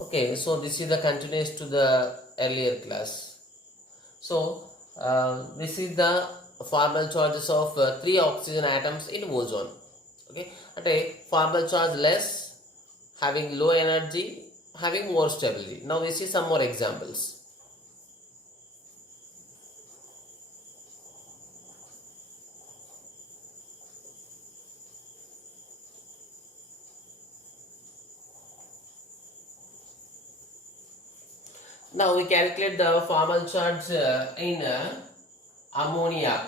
Okay, so this is the continuation to the earlier class. So this is the formal charges of three oxygen atoms in ozone. Okay, at a formal charge less, having low energy, having more stability. Now we see some more examples. Now we calculate the formal charge in ammonia.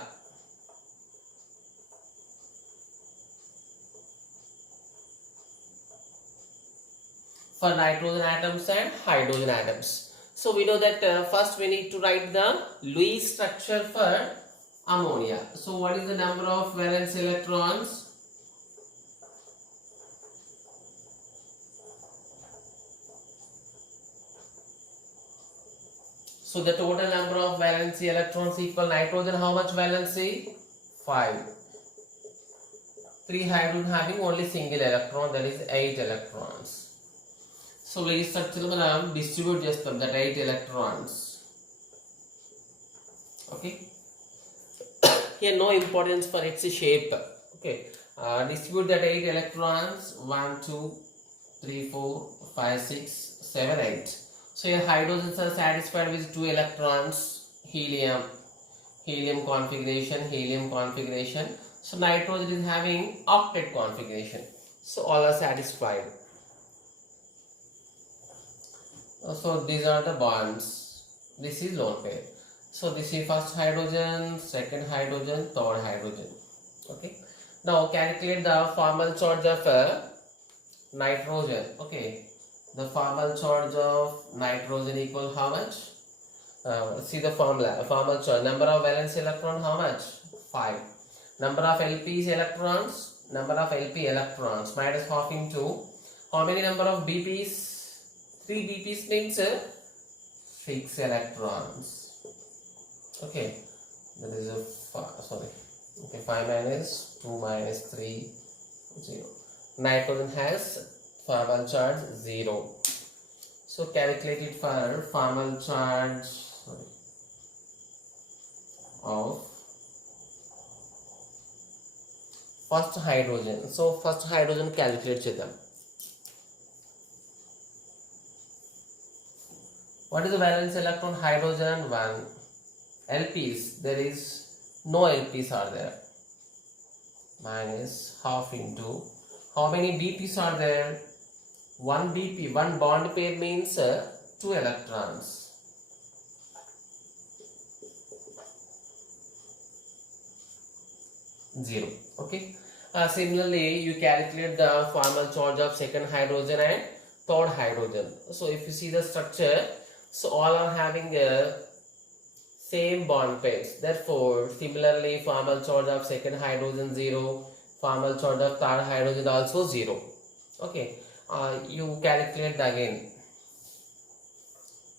For nitrogen atoms and hydrogen atoms. So we know that first we need to write the Lewis structure for ammonia. So what is the number of valence electrons? So the total number of valency electrons equal nitrogen. How much valency? 5. 3 hydrogen having only single electron, that is 8 electrons. So Lewis structure మనం distribute చేస్తాం that 8 electrons. Okay. Here no importance for its shape. Okay. Distribute that 8 electrons 1, 2, 3, 4, 5, 6, 7, 8. So your hydrogens are satisfied with 2 electrons, helium configuration. So nitrogen is having octet configuration. So all are satisfied. So these are the bonds. This is lone pair. So this is first hydrogen, second hydrogen, third hydrogen. Okay. Now calculate the formal charge of nitrogen. Okay. The formal charge of nitrogen equal how much? See the formula. Formal charge. Number of valence electron how much? 5. Number of LPs electrons. Number of LP electrons minus half into how many number of BPs? 3 BPs means 6 electrons. Okay. That is a 5 minus 2 minus 3 0. Nitrogen has formal charge 0. So calculate it for formal charge of first hydrogen. So first hydrogen calculate చేద్దాం. What is the valence electron? Hydrogen 1. LPs, there is no LPs are there. Minus half into how many BPs are there? 1 BP. 1 bond pair means 2 electrons. 0. Okay. Similarly, you calculate the formal charge of second hydrogen and third hydrogen. So if you see the structure, so all are having same bond pairs. Therefore, similarly, formal charge of second hydrogen 0, formal charge of third hydrogen also 0. Okay. You calculate again.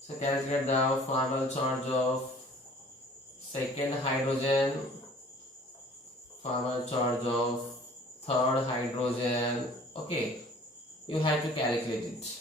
So calculate the formal charge of second hydrogen, formal charge of third hydrogen. Okay. You have to calculate it.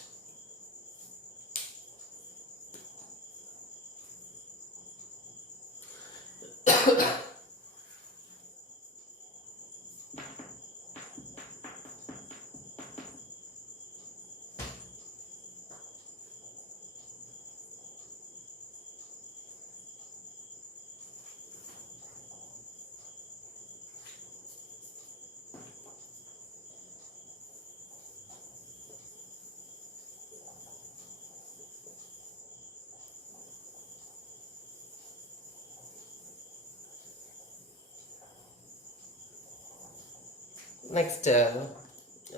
Next,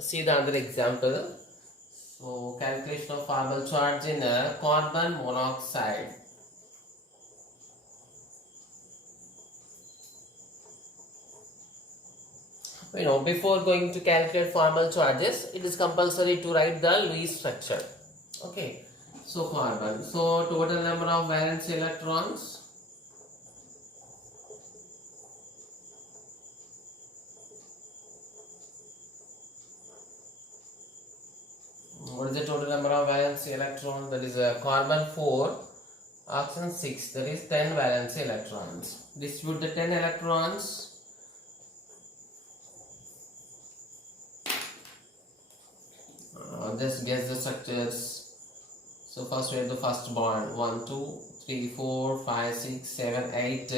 see the other example. So calculation of formal charge in carbon monoxide. You know, before going to calculate formal charges, it is compulsory to write the Lewis structure. Okay. So carbon. So total number of valence electrons. What is is the total number of valence electrons? That is carbon 4, oxygen 6, that is 10 valence electrons. Distribute the 10 electrons. Just guess the structures. So first we have the first bond. 1, 2, 3, 4, 5, 6, 7, 8.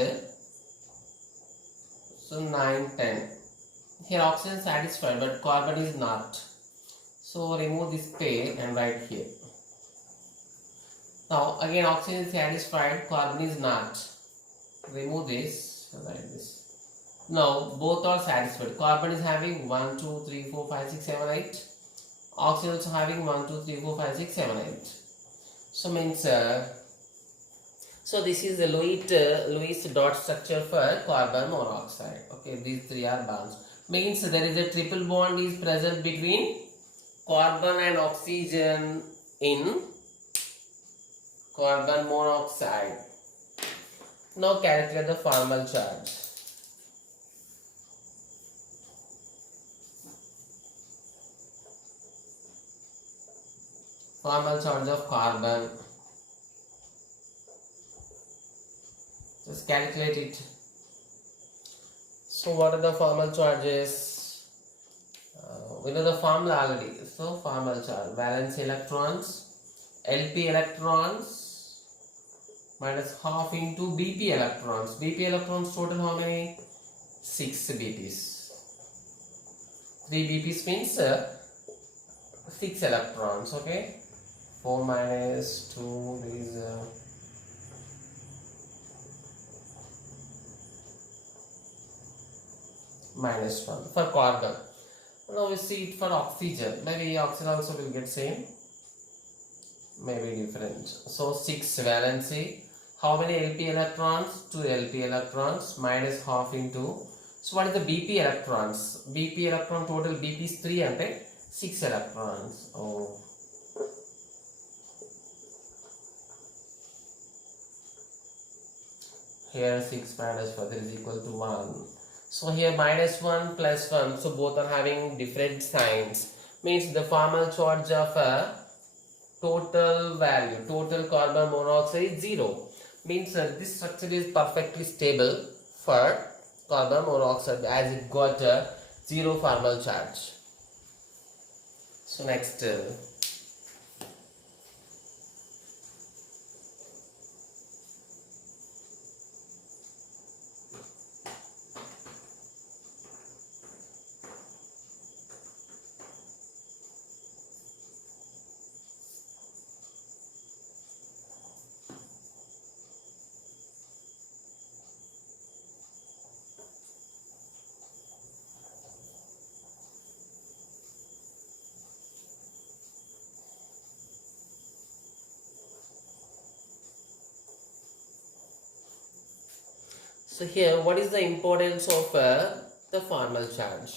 So 9, 10. Here oxygen is satisfied but carbon is not. So remove this pair and write here. Now again oxygen is satisfied, carbon is not. Remove this, write this. Now both are satisfied. Carbon is having 1, 2, 3, 4, 5, 6, 7, 8. Oxygen is having 1, 2, 3, 4, 5, 6, 7, 8. So means so this is the Lewis dot structure for carbon monoxide. Okay, these three are bonds. Means there is a triple bond is present between carbon and oxygen in carbon monoxide. Now calculate the formal charge. Formal charge of carbon. Just calculate it. So what are the formal charges? We know the formula already. So formal charge, valence electrons, LP electrons minus half into BP electrons. BP electrons total how many? 6 BPs. 3 BPs means 6 electrons. Okay. 4 minus 2 is minus 1 for carbon. Now we see it for oxygen. Maybe oxygen also will get same, maybe different. So 6 valency. How many LP electrons? 2 LP electrons minus half into. So what is the BP electrons? BP electron total BP is 3 and 6 electrons. Oh. Here 6 minus 4 is equal to 1. So here minus 1 plus 1. So both are having different signs. Means the formal charge of a total value, total carbon monoxide is 0. Means this structure is perfectly stable for carbon monoxide as it got a 0 formal charge. So next. So here, what is the importance of the formal charge?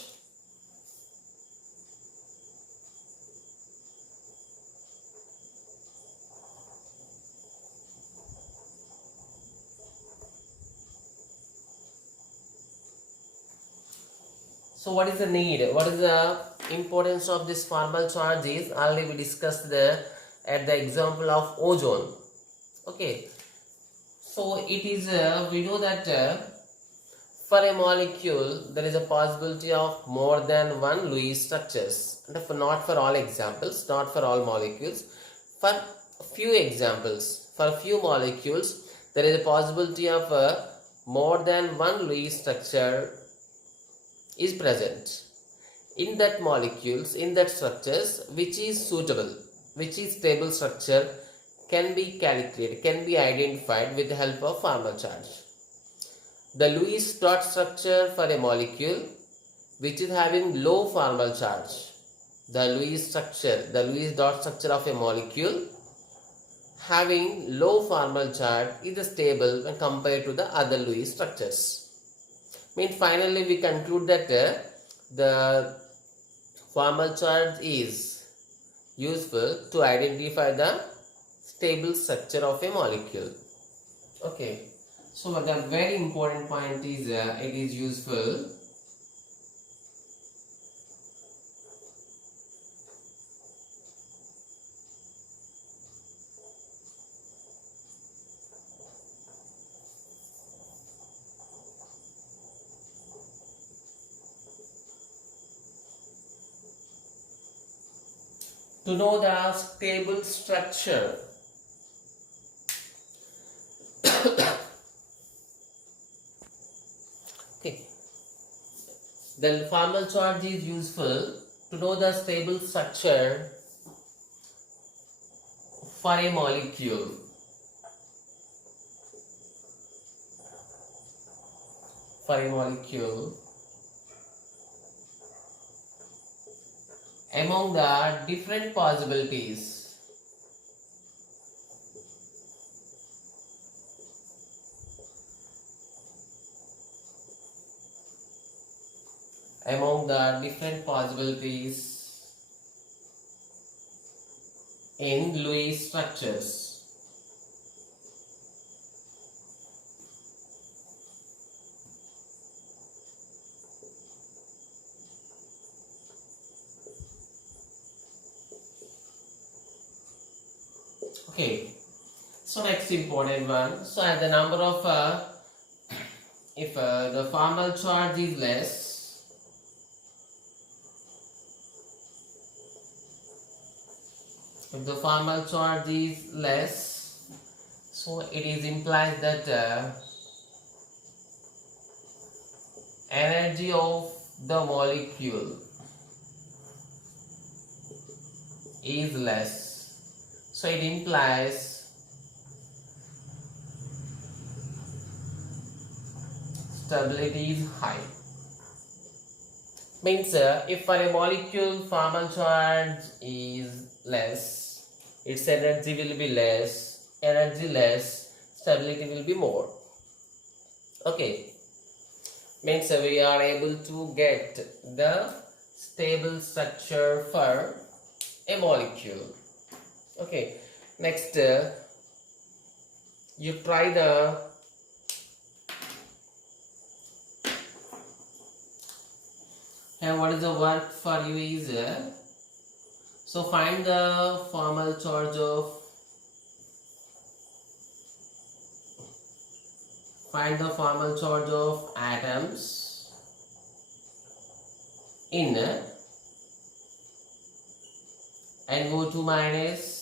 So what is the need? What is the importance of this formal charge is already we discussed at the example of ozone. Okay. So it is we know that for a molecule there is a possibility of more than one Lewis structures. Not for all examples, not for all molecules. For few examples, for few molecules there is a possibility of more than one Lewis structure is present. In that molecules, in that structures, which is suitable, which is stable structure, can be calculated, can be identified with the help of formal charge. The Lewis dot structure for a molecule which is having low formal charge. The Lewis structure, the Lewis dot structure of a molecule having low formal charge is stable when compared to the other Lewis structures. Finally we conclude that the formal charge is useful to identify the stable structure of a molecule. Okay, so the very important point is it is useful to know the stable structure. Okay. The formal charge is useful to know the stable structure for a molecule. For a molecule among the different possibilities. Among the different possibilities in Lewis structures. Okay, so next important one. So at the number of if the formal charge is less, if the formal charge is less, so it is implies that energy of the molecule is less. So it implies stability is high. Means if for a molecule formal charge is less, its energy will be less, energy less, stability will be more. Okay, means we are able to get the stable structure for a molecule. Okay, next you try the here what is the work for you is so find the formal charge of atoms in NO2 minus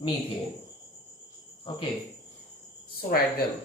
methane. Okay, so write them.